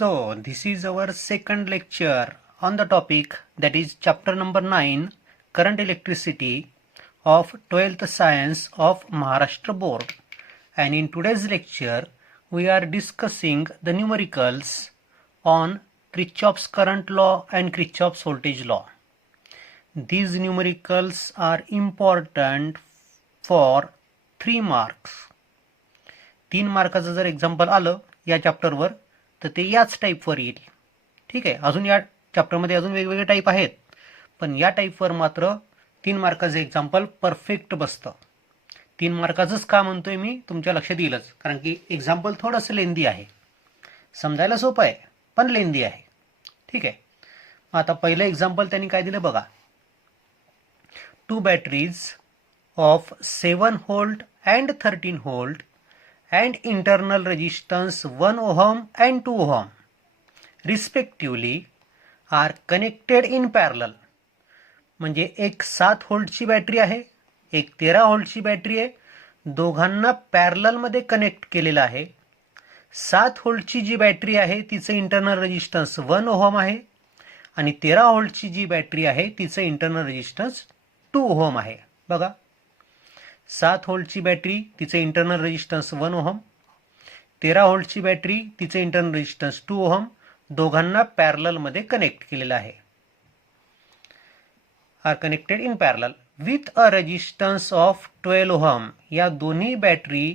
So, this is our second lecture on the topic, that is chapter number 9, Current Electricity of 12th Science of Maharashtra Board. And in today's lecture, we are discussing the numericals on Kirchhoff's current law and Kirchhoff's voltage law. These numericals are important for 3 marks. 3 मार्काचं जर example आलं या चॅप्टरवर तर ते याच टाईपवर येईल. ठीक आहे. अजून या चॅप्टरमध्ये अजून वेगवेगळे टाईप आहेत, पण या टाईपवर मात्र 3 मार्काचं एक्झाम्पल परफेक्ट बसतं. 3 मार्काचंच का म्हणतोय मी, तुमच्या लक्षात येईलच, कारण की एक्झाम्पल थोडंसं लेंदी आहे. समजायला सोपं आहे पण लेंदी आहे. ठीक आहे. आता पहिलं एक्झाम्पल त्यांनी काय दिलं बघा. 2 batteries of 7 volt and 13 volt and internal resistance 1 ohm and 2 ohm respectively are connected in parallel. म्हणजे एक 7 व्होल्टची बॅटरी आहे, एक 13 व्होल्टची बॅटरी आहे, दोघांना पॅरलल मध्ये कनेक्ट केलेलं आहे. 7 व्होल्टची जी बॅटरी आहे तिचं इंटरनल रेजिस्टन्स 1 ओहम आहे आणि 13 व्होल्टची जी बॅटरी आहे तिचं इंटरनल रेजिस्टन्स 2 ओहम आहे. बघा, 7 व्होल्टची बॅटरी तिचे इंटरनल रेजिस्टन्स 1 ओहम, 13 व्होल्टची बॅटरी तिचे इंटरनल रेजिस्टन्स 2 ओहम, दोघांना पॅरलल मध्ये कनेक्ट केलेलं आहे. Are connected in parallel with a resistance of 12 ohm. या दोन्ही बॅटरी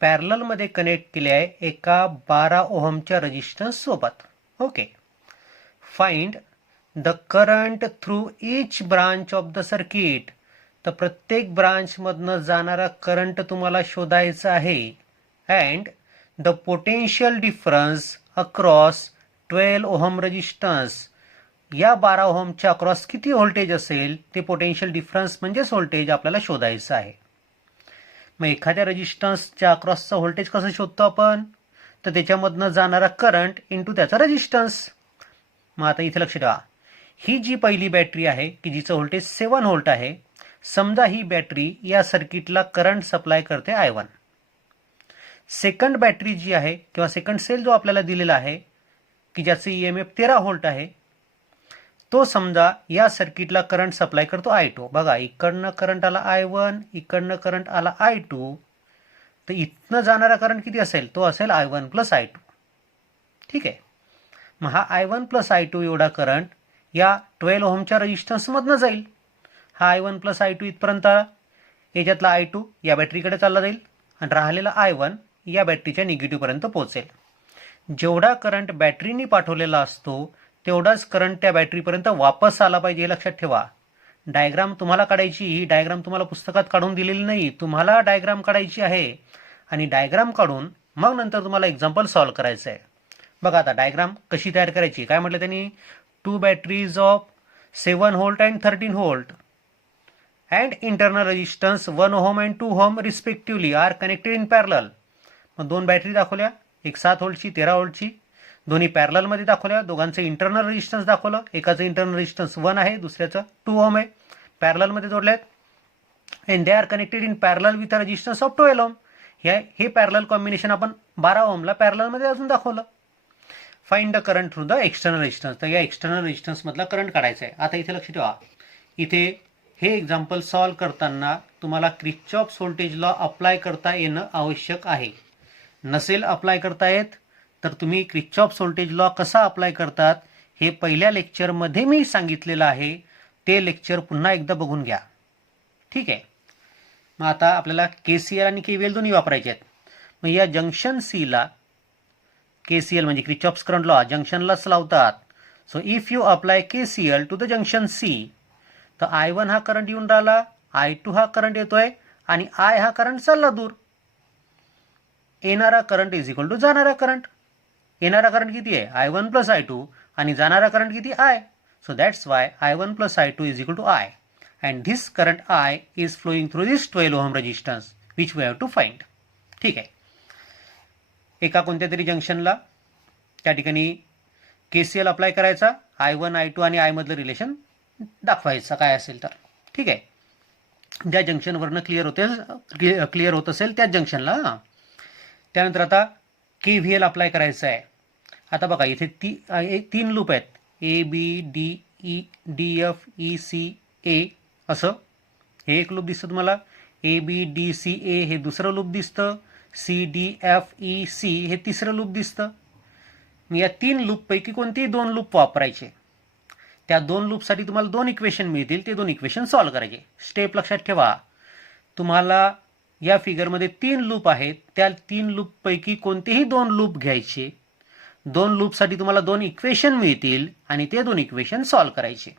पॅरलल मध्ये कनेक्ट केल्या आहे एका 12 ओहमच्या रेजिस्टन्स सोबत. Okay. Find the current through each branch of the circuit. तर प्रत्येक ब्रांचमधनं जाणारा करंट तुम्हाला शोधायचा आहे. And the potential difference across 12 ohm resistance. या 12 ओहमच्या अक्रॉस किती व्होल्टेज असेल ते पोटेन्शियल डिफरन्स म्हणजेच व्होल्टेज आपल्याला शोधायचं आहे. मग एखाद्या रेजिस्टन्सच्या अक्रॉसचा व्होल्टेज कसं शोधतो आपण, तर त्याच्यामधनं जाणारा करंट इंटू त्याचा रेजिस्टन्स. मग आता इथे लक्ष ठेवा, ही जी पहिली बॅटरी आहे की जिचं व्होल्टेज 7 व्होल्ट आहे, समजा ही बॅटरी या सर्किटला करंट सप्लाय करते I1. सेकंड बॅटरी जी आहे किंवा सेकंड सेल जो आपल्याला दिलेला आहे की ज्याचे EMF 13 व्होल्ट आहे, तो समजा या सर्किटला करंट सप्लाय करतो I2. बघा, इकडनं करंट आला I1, इकडनं करंट आला I2, तर इथनं जाणारा करंट किती असेल, तो असेल I1 प्लस I2. ठीक आहे. मग हा I1 प्लस I2 एवढा करंट या 12 ओहमच्या रेजिस्टन्समधनं जाईल. हा I1 प्लस I2 इथपर्यंत आला, याच्यातला I2 या बॅटरीकडे चालला जाईल आणि राहिलेला I1 या बॅटरीच्या निगेटिव्हपर्यंत पोहोचेल. जेवढा करंट बॅटरीनी पाठवलेला असतो तेवढाच करंट त्या बॅटरीपर्यंत वापस आला पाहिजे, हे लक्षात ठेवा. डायग्राम तुम्हाला काढायची, ही डायग्राम तुम्हाला पुस्तकात काढून दिलेली नाही, तुम्हाला डायग्राम काढायची आहे आणि डायग्राम काढून मग नंतर तुम्हाला एक्झाम्पल सॉल्व्ह करायचं आहे. बघा आता डायग्राम कशी तयार करायची. काय म्हटलं त्यांनी, 2 batteries of 7 volt and 13 volt and internal resistance 1 ohm and 2 ohm respectively are connected in parallel. मग 2 बॅटरी दाखवल्या, एक 7 व्होल्टची 13 व्होल्टची, दोन्ही पॅरलल मध्ये दाखवल्या, दोघांचं इंटरनल रेजिस्टन्स दाखवलं. एकाचं इंटरनल रेजिस्टन्स 1 आहे, दुसऱ्याचं 2 ओम आहे, पॅरलल मध्ये जोडलेत. And they are connected in parallel with a resistance of 12 ohm. हे पॅरलल कॉम्बिनेशन आपण 12 ओमला पॅरलल मध्ये अजून दाखवलं. Find the current through the external resistance. तर या एक्सटर्नल रेजिस्टन्स मधला करंट काढायचा आहे. आता इथे लक्ष ठेवा, इथे हे एक्झाम्पल सॉल्व करताना तुम्हाला किर्चॉफ्स व्होल्टेज लॉ अप्लाय करता येणं आवश्यक आहे. नसेल अप्लाय करता येत तर तुम्ही किर्चॉफ्स व्होल्टेज लॉ कसा अप्लाय करतात हे पहिल्या लेक्चरमध्ये मी सांगितलेलं आहे, ते लेक्चर पुन्हा एकदा बघून घ्या. ठीक आहे. मग आता आपल्याला KCL आणि KVL दोन्ही वापरायचे आहेत. मग या जंक्शन Cला KCL म्हणजे किर्चॉफ्स करंट लॉ जंक्शनलाच लावतात. So if you apply KCL to the junction C, तर I1 हा करंट येऊन राहिला, I2 हा करंट येतोय आणि I हा करंट चालला दूर. येणारा करंट इज इक्वल टू जाणारा करंट. येणारा करंट किती आहे, I1 प्लस I2, आणि जाणारा करंट किती I. So that's why I1 plus I2 is equal to I, and this current I is flowing through this 12 ohm resistance which we have to find. ठीक आहे. एका कोणत्या तरी जंक्शनला त्या ठिकाणी KCL अप्लाय करायचा, I1 I2 आणि I मधलं रिलेशन दाखवायचं काय असेल तर. ठीक आहे. ज्या जंक्शनवरनं क्लिअर होत असेल त्या जंक्शनला. त्यानंतर आता KVL अप्लाय करायचं आहे. आता बघा इथे तीन लूप आहेत, A B D E D F E C A असं. हे एक लूप दिसतं तुम्हाला, ए बी डी सी ए हे दुसरं लूप दिसतं, C D F E C हे तिसरं लूप दिसतं. मी या तीन लूपपैकी कोणतेही दोन लूप वापरायचे. त्या दोन लूपसाठी तुम्हाला दोन इक्वेशन मिळतील, ते दोन इक्वेशन सॉल्व्ह करायचे. स्टेप लक्षात ठेवा, तुम्हाला या फिगरमध्ये तीन लूप आहेत, त्या तीन लूपपैकी कोणतेही दोन लूप घ्यायचे. दोन लूपसाठी तुम्हाला दोन इक्वेशन मिळतील आणि ते दोन इक्वेशन सॉल्व्ह करायचे.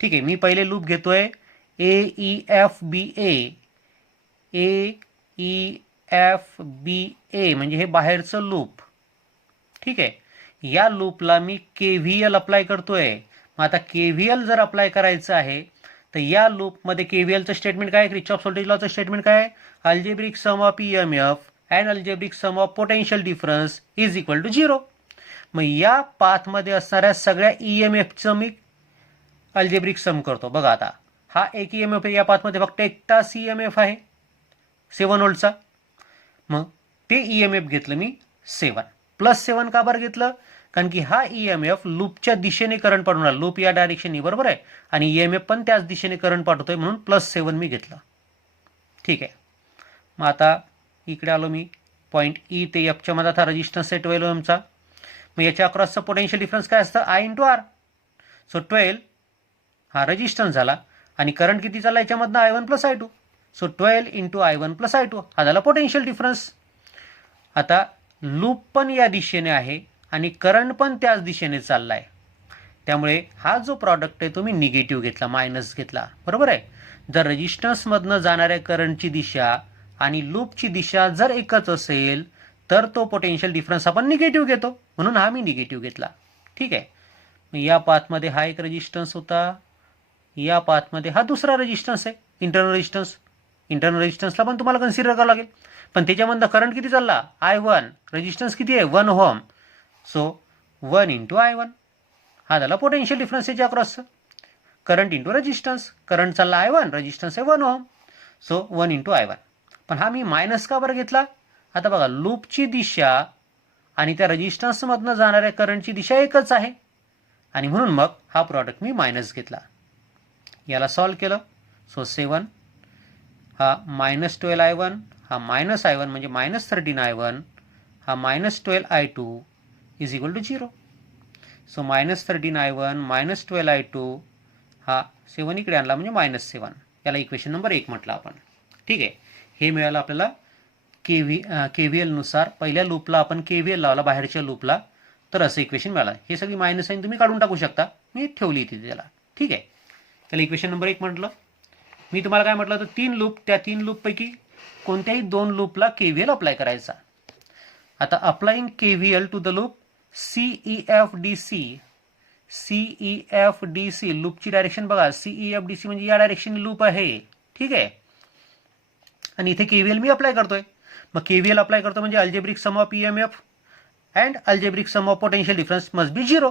ठीक आहे, मी पहिले लूप घेतोय ए ई एफ बी ए. ए ई एफ बी ए म्हणजे हे बाहेरचं लूप. ठीक आहे, या लूपला मी KVL अप्लाय करतोय. मग आता KVL जर अप्लाय करायचं आहे तर या लूपमध्ये KVLचं स्टेटमेंट काय, किर्चॉफ्स व्होल्टेज लॉचं स्टेटमेंट काय, algebraic sum of EMF and algebraic sum of potential difference is equal to 0. मग या पाथमध्ये असणाऱ्या सगळ्या EMFचं मी अल्जेब्रिक सम करतो. बघा आता हा एक EMF आहे, या पाथमध्ये फक्त एकटाच EMF आहे 7 व्होल्टचा. मग ते EMF घेतलं मी 7 +7. का बरं घेतलं, कारण की हा EMF लूपच्या दिशेने करंट पाठवणार, लूप या डायरेक्शननी बरोबर आहे, आणि EMF पण त्याच दिशेने करंट पाठवतोय, म्हणून +7 मी घेतलं. ठीक आहे, मग आता इकडे आलो मी, पॉईंट ई ते एफच्या मध्ये हा रेजिस्टन्स आहे 12 ओहमचा. मग याच्या अक्रॉसचा पोटेन्शियल डिफरन्स काय असतं, I × R. सो 12 हा रेजिस्टन्स झाला आणि करंट किती चालला याच्यामधनं I1 + I2. So 12 × I1 + I2 हा झाला पोटेन्शियल डिफरन्स. आता लूप पण या दिशेने आहे आणि करंट पण त्याच दिशेने चालला आहे, त्यामुळे हा जो प्रॉडक्ट आहे तो मी निगेटिव्ह घेतला, मायनस घेतला, बरोबर आहे. जर रेजिस्टन्समधनं जाणाऱ्या करंटची दिशा आणि लूपची दिशा जर एकच असेल तर तो पोटेन्शियल डिफरन्स आपण निगेटिव्ह घेतो, म्हणून हा मी निगेटिव्ह घेतला. ठीक आहे, मग या पाथमध्ये हा एक रेजिस्टन्स होता, या पाथमध्ये हा दुसरा रेजिस्टन्स आहे, इंटरनल रेजिस्टन्स. इंटरनल रेजिस्टन्सला पण तुम्हाला कन्सिडर करावं लागेल, पण त्याच्यामधनं करंट किती चालला, I1, रेजिस्टन्स किती आहे 1 ओहम. सो 1 × I1 हा झाला पोटेन्शियल डिफरन्स याच्या अक्रॉसचा. करंट इंटू रेजिस्टन्स, करंट चालला I1, रेजिस्टन्स आहे 1 ओहम. So 1 × I1. पण हा मी मायनस का बरं घेतला, आता बघा लूपची दिशा आणि त्या रेजिस्टन्समधनं जाणाऱ्या करंटची दिशा एकच आहे आणि म्हणून मग हा प्रॉडक्ट मी मायनस घेतला. याला सॉल्व्ह केलं, सो 7 हा -12 I1 हा -I1 म्हणजे -13 I1 हा -12 I2 is equal to 0. So -13 I1 -12 I2 हा 7 इकडे आणला म्हणजे -7. याला इक्वेशन नंबर 1 म्हटलं आपण. ठीक आहे, हे मिळालं आपल्याला KVL नुसार. पहिल्या लूपला आपण KVL लावला बाहेरच्या लूपला, तर असं इक्वेशन मिळालं. हे सगळी मायनस साईन तुम्ही काढून टाकू शकता, मी ठेवली तिथे त्याला. ठीक आहे, त्याला इक्वेशन नंबर 1 म्हटलं. मी तुम्हाला काय म्हटलं तर तीन लूप, त्या तीन लूपपैकी कोणत्याही दोन लूपला KVL अप्लाय करायचा. आता applying KVL to the loop CEFDC. CEFDC लूपची डायरेक्शन बघा, CEFDC म्हणजे या डायरेक्शन लूप आहे. ठीक आहे, आणि इथे KVL मी अप्लाय करतोय. मग KVL अप्लाय करतो म्हणजे algebraic sum of EMF and algebraic sum of potential difference must be 0.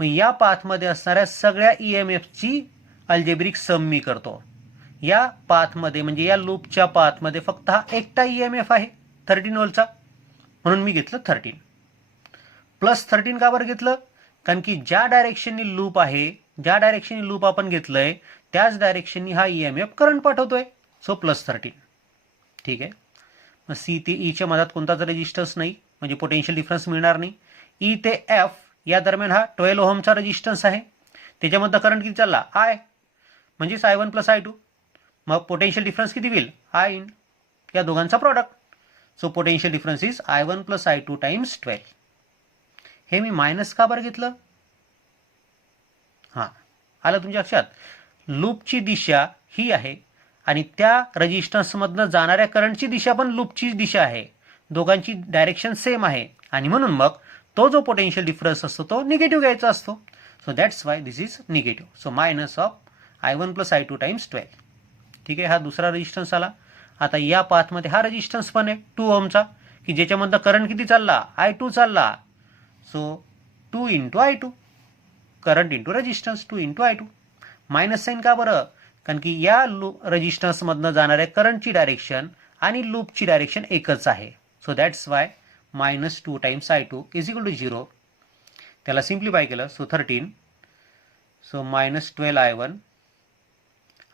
मग या पाथमध्ये असणाऱ्या सगळ्या EMFची अल्जेब्रिक सम मी करतो. या पाथमध्ये म्हणजे या लूपच्या पाथमध्ये फक्त हा एकटा EMF आहे 13 व्होल्टचा, म्हणून मी घेतलं 13. +13 का बरं घेतलं, कारण की ज्या डायरेक्शननी लूप आहे, ज्या डायरेक्शननी लूप आपण घेतलंय त्याच डायरेक्शननी हा EMF करंट पाठवतोय. सो +13. ठीक आहे, मग C ते E च्या मधात कोणताच रेजिस्टन्स नाही, म्हणजे पोटेन्शियल डिफरन्स मिळणार नाही. E ते F या दरम्यान हा 12 ओहमचा रेजिस्टन्स आहे, त्याच्यामधला करंट किती चालला I, म्हणजेच I1 + I2. मग पोटेन्शियल डिफरन्स किती होईल, I इन या दोघांचा product. So potential difference is I1 + I2 × 12. हे मी मायनस का बरं घेतलं, हां आलं तुमच्या लक्षात. लूपची दिशा ही आहे आणि त्या रेजिस्टन्समधनं जाणाऱ्या करंटची दिशा पण लूपची दिशा आहे, दोघांची डायरेक्शन सेम आहे आणि म्हणून मग तो जो पोटेन्शियल डिफरन्स असतो तो निगेटिव्ह घ्यायचा असतो. So that's why this is negative. So minus of I1 + I2 × 12. ठीक आहे, हा दुसरा रेजिस्टन्स आला. आता या पाथमध्ये हा रेजिस्टन्स पण आहे 2 ओहमचा, की ज्याच्यामधनं करंट किती चालला, I2 चालला. So 2 × I2, current into resistance 2 × I2. Minus sign का बरं, कारण की या रेजिस्टन्समधनं जाणाऱ्या करंटची डायरेक्शन आणि लूपची डायरेक्शन एकच आहे. So that's why -2 × I2 is equal to 0. त्याला सिम्प्लिफाय केलं सो 13, सो -12i1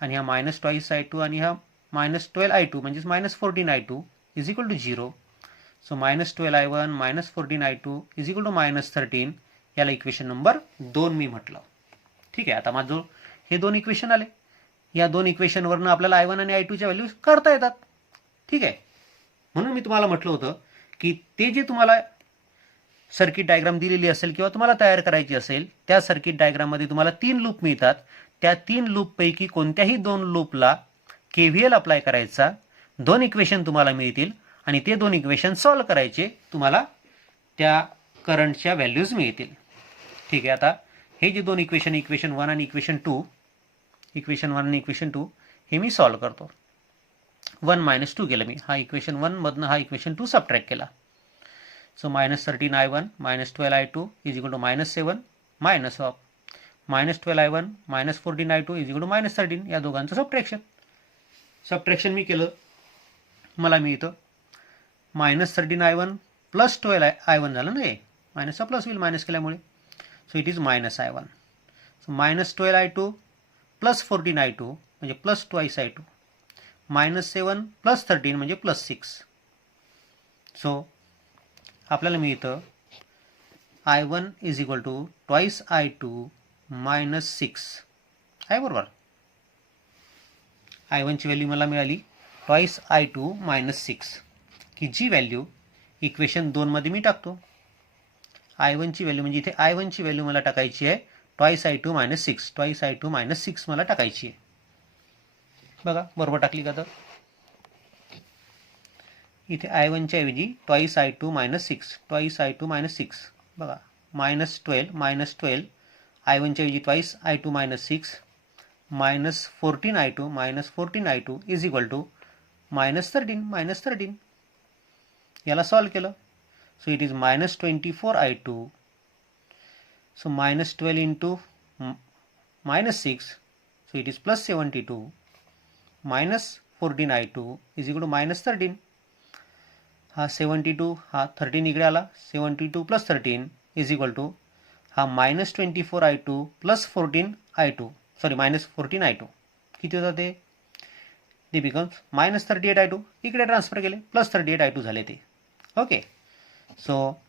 आणि हा -2i2 आणि हा -12i2 म्हणजेच -14i2 is equal to 0. So -12i1 -14i2 is equal to -13. याला इक्वेशन नंबर 2 मी म्हटलं. ठीक आहे. आता माझं हे दोन इक्वेशन आले. या दोन इक्वेशनवरनं आपल्याला i1 आणि i2च्या व्हॅल्यूज काढता येतात. ठीक आहे. म्हणून मी तुम्हाला म्हटलं होतं की ते जे तुम्हाला सर्किट डायग्राम दिलेली असेल किंवा तुम्हाला तयार करायची असेल त्या सर्किट डायग्राममध्ये तुम्हाला 3 लूप मिळतात. त्या 3 लूपपैकी कोणत्याही 2 लूपला KVL अप्लाय करायचा, 2 इक्वेशन तुम्हाला मिळतील आणि ते 2 इक्वेशन सॉल्व्ह करायचे, तुम्हाला त्या करंटच्या व्हॅल्यूज मिळतील. ठीक आहे. आता हे जे 2 इक्वेशन 1 आणि इक्वेशन 2 आणि इक्वेशन 2 हे मी सॉल्व्ह करतो. 1 - 2 केलं मी. हा इक्वेशन 1 मधनं हा इक्वेशन 2 सबट्रॅक्ट केला. So -13i1 -12i2 is equal to -7 minus of -12i1 -14i2 is equal to -13. या दोघांचं सबट्रॅक्शन मी केलं. मला मिळतं -13i1 प्लस 12i1 झालं ना. हे मायनसचा प्लस होईल मायनस केल्यामुळे. So it is -i1. So -12i2 plus 14i2 म्हणजे प्लस 2i2 -7 प्लस 13 म्हणजे +6. सो आपल्याला मिळतं i1 is equal to twice i2 -6 आहे बरोबर. i1 ची व्हॅल्यू मला मिळाली ट्वाईस i2 -6 की जी व्हॅल्यू इक्वेशन 2 मध्ये मी टाकतो. i1 ची व्हॅल्यू म्हणजे इथे i1 ची व्हॅल्यू मला टाकायची आहे ट्वाईस i2 -6. ट्वाईस i2 -6 मला टाकायची आहे. बघा बरोबर टाकली का? तर इथे i1 च्या ऐवजी ट्वाईस i2 -6 ट्वाईस i2 -6 बघा -12 i1 च्या ऐवजी twice i2 -6 -14i2 is equal to -13 याला सॉल्व केलं. So it is -24i2. So -12 into -6 so it is +72 -14i2 is equal to -13. हा 72 हा 13 इकडे आला. 72 + 13 इज इक्वल टू हा -24i2 + 14i2 सॉरी -14i2 किती होतं ते बिकम्स -38i2. इकडे ट्रान्सफर केले +38i2 झाले ते. Okay. So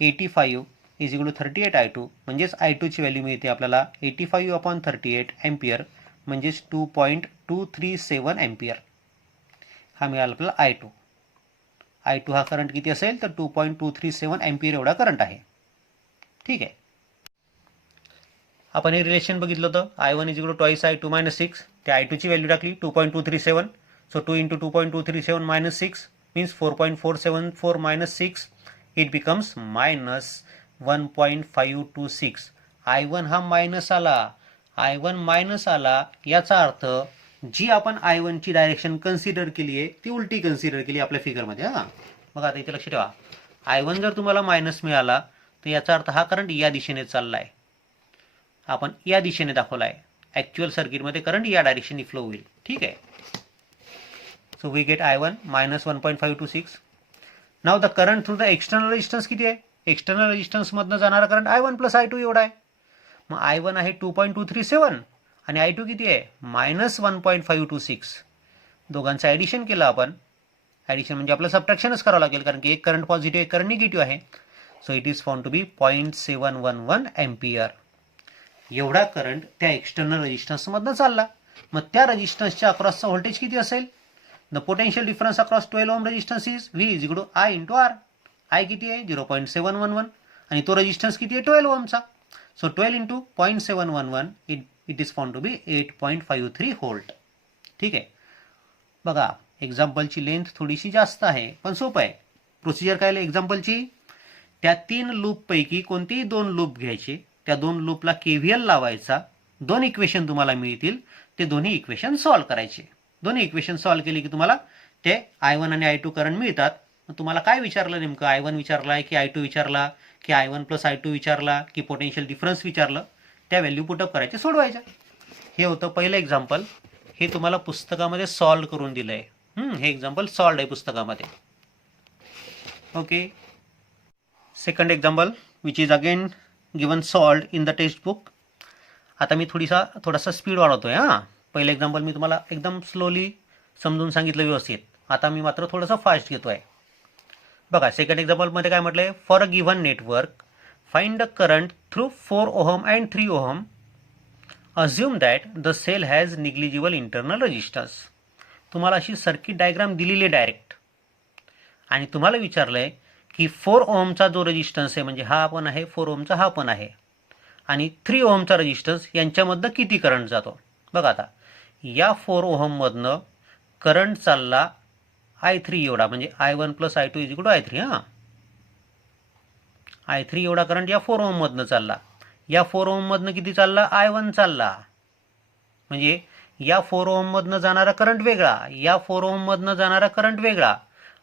85 is equal to 38i2 म्हणजेच i2 ची व्हॅल्यू मिळते आपल्याला 85/38 एम्पियर म्हणजेच 2.237 एम्पियर. हा मिळाला आपल्याला i2 हा करंट किती असेल तर 2.237 एम्पियर एवढा करंट आहे. ठीक आहे. आपण हे रिलेशन बघितलं होतं i1 is equal to twice i2 -6. त्या i2 ची व्हॅल्यू टाकली 2.237. So 2 × 2.237 -6 means 4.474 -6 it becomes -1.526. i1 हा मायनस आला याचा अर्थ जी आपण i1 ची डायरेक्शन कन्सिडर केली आहे ती उलटी कन्सिडर केली आपल्या फिगरमध्ये. हा बघा आता इथे लक्ष ठेवा. i1 जर तुम्हाला मायनस मिळाला तर याचा अर्थ हा करंट या दिशेने चाललाय. आपण या दिशेने दाखवलाय. ऍक्च्युअल सर्किटमध्ये करंट या डायरेक्शनने फ्लो होईल. ठीक आहे. So we get i1 -1.526. Now the current through the external resistance किती आहे? एक्सटर्नल रेजिस्टन्स मधनं जाणारा करंट i1 + i2 एवढा आहे. मग i1 आहे 2.237 आणि i2 किती आहे -1.526. दोघांचं ॲडिशन केलं आपण. ॲडिशन म्हणजे आपलं सबट्रॅक्शनच करावं लागेल कारण की एक करंट पॉझिटिव्ह एक करंट निगेटिव्ह आहे. So it is found to be 0.711 ampere. एवढा करंट त्या एक्सटर्नल रेजिस्टन्समधनं चालला. मग त्या रेजिस्टन्सच्या अक्रॉसचा व्होल्टेज किती असेल? The potential difference across 12 ohm resistance is V is equal to I × R. I किती आहे 0.711 आणि तो रेजिस्टन्स किती आहे 12 ओमचा. So 12 × 0.711 it is found to be 8.53 volt. ठीक आहे. बघा एक्झाम्पलची लेंथ थोडीशी जास्त आहे पण सोपं आहे. प्रोसिजर काय आहे एक्झाम्पलची? त्या 3 लूपपैकी कोणतेही 2 लूप घ्यायचे. त्या 2 लूपला KVL लावायचा. 2 इक्वेशन तुम्हाला मिळतील. ते दोन्ही इक्वेशन सॉल्व्ह करायचे. दोन्ही इक्वेशन सॉल्व्ह केली की तुम्हाला ते i1 आणि i2 करंट मिळतात. मग तुम्हाला काय विचारलं नेमकं? i1 विचारला की i2 विचारला की i1 + i2 विचारला की पोटेन्शियल डिफरन्स विचारलं? त्या व्हॅल्यू पुटअप करायचे सोडवायच्या. हे होतं पहिलं एक्झाम्पल. हे तुम्हाला पुस्तकामध्ये सॉल्व्ह करून दिलंय. हे एक्झाम्पल सॉल्व्ड आहे पुस्तकामध्ये. Okay. Second example which is again given solved in the textbook. आता मी थोडासा स्पीड वाढवतोय हां. पहिलं एक्झाम्पल मी तुम्हाला एकदम स्लोली समजून सांगितलं व्यवस्थित. आता मी मात्र थोडंसं फास्ट घेतोय. बघा सेकंड एक्झाम्पलमध्ये काय म्हटलंय, for a given network find the current through 4 ohm and 3 ohm. Assume that the cell has negligible internal resistance. तुम्हाला अशी सर्किट डायग्राम दिलेली आहे डायरेक्ट आणि तुम्हाला विचारलंय की 4 ओहमचा जो रेजिस्टन्स आहे म्हणजे हा पण आहे, 4 ओहमचा हा पण आहे आणि 3 ओहमचा रेजिस्टन्स यांच्यामधनं किती करंट जातो. बघा आता या 4 ओहममधनं करंट चालला I3 एवढा म्हणजे I1 plus I2 is equal to I3. हां, I3 एवढा करंट या 4 ओहममधनं चालला. या 4 ओहममधनं किती चालला, I1 चालला. म्हणजे या 4 ओहममधनं जाणारा करंट वेगळा, या 4 ओहममधनं जाणारा करंट वेगळा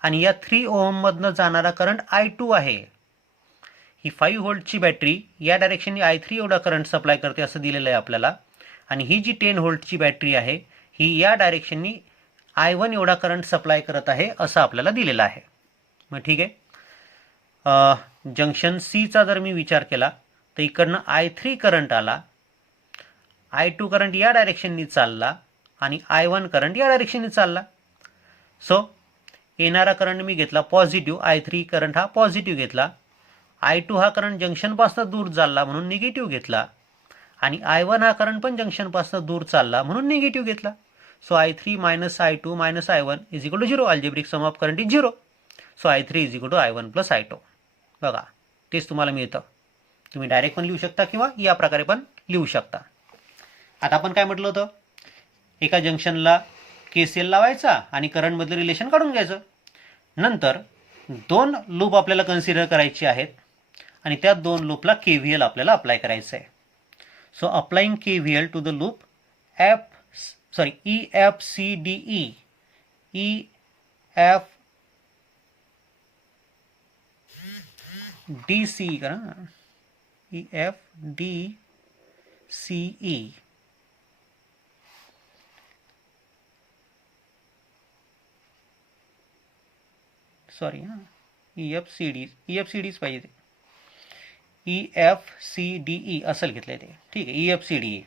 आणि या 3 ओहममधनं जाणारा करंट I2 आहे. ही 5 व्होल्टची बॅटरी या डायरेक्शनने I3 एवढा करंट सप्लाय करते असं दिलेलं आहे आपल्याला आणि ही जी 10 व्होल्टची बॅटरी आहे ही या डायरेक्शननी I1 एवढा करंट सप्लाय करत आहे असं आपल्याला दिलेलं आहे. मग ठीक आहे. जंक्शन सीचा जर मी विचार केला तर इकडनं I3 करंट आला, I2 करंट या डायरेक्शननी चालला आणि I1 करंट या डायरेक्शननी चालला. सो येणारा करंट मी घेतला पॉझिटिव्ह, I3 करंट हा पॉझिटिव्ह घेतला. I2 हा करंट जंक्शनपासून दूर चालला म्हणून निगेटिव्ह घेतला आणि I1 हा करंट पण जंक्शनपासून दूर चालला म्हणून निगेटिव्ह घेतला. So I3 minus I2 minus I1 is equal to 0. Algebraic sum of current is 0. So I3 is equal to I1 plus I2. बघा तेच तुम्हाला मिळतं. तुम्ही डायरेक्ट पण लिहू शकता किंवा या प्रकारे पण लिहू शकता. आता आपण काय म्हटलं होतं, एका जंक्शनला KCL लावायचा आणि करंटमधलं रिलेशन काढून घ्यायचं. नंतर 2 लूप आपल्याला कन्सिडर करायचे आहेत आणि त्या 2 लूपला KVL आपल्याला अप्लाय करायचं आहे. So applying KVL to the loop EFCDE EFDCE करा EFDCE सॉरी हां EFCD's पाहिजे ते EFCDE असं घेतलंय ते. ठीक आहे EFCDE.